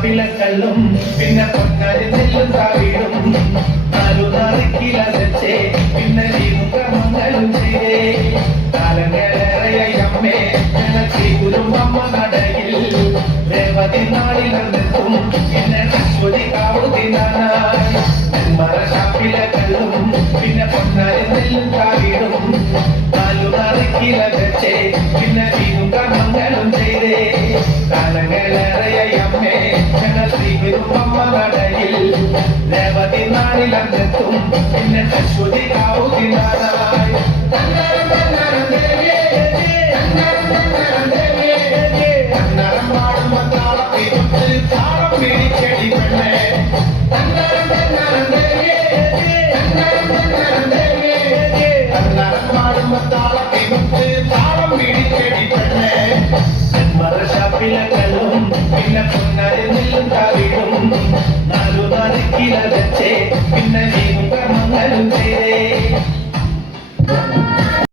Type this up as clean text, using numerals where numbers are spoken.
ഷാപ്പിലക്കല്ലും പിന്നെ പൊന്നാരി നെല്ലും താവിടും നാലു നാറിക്കില വെച്ചേ പിന്നെ നീമുഖമംഗലും ചെയ്തേ കാലങ്ങളേറെയായി അമ്മേ ഞങ്ങൾക്ക് കുടുംബമ്മ നടയിൽ രേവതി നാളിലെത്തും പിന്നെ അശ്വതി കാവുതിനായി നെന്മറ ഷാപ്പിലക്കല്ലും പിന്നെ പൊന്നാരി നെല്ലും താവിടും നാലു നാറിക്കില വെച്ചേ പിന്നെ നീമുഖമംഗലും ചെയ്തേ കാലങ്ങളേറെയായി അമ്മേ ഞങ്ങൾ ശ്രീകുരുമ്പമ്മ നടയിൽ രേവതി നാളിലെത്തും പിന്നെ അശ്വതി കാവുതിനായി പിടിച്ചടി പെണ്ണേ താളം പിടിച്ചടി പെണ്ണേ ഷാപ്പിലക്കല്ലും പിന്നെ പൊന്നാരി നെല്ലും താവിടും നാലു നാറിക്കില വെച്ചേ പിന്നെ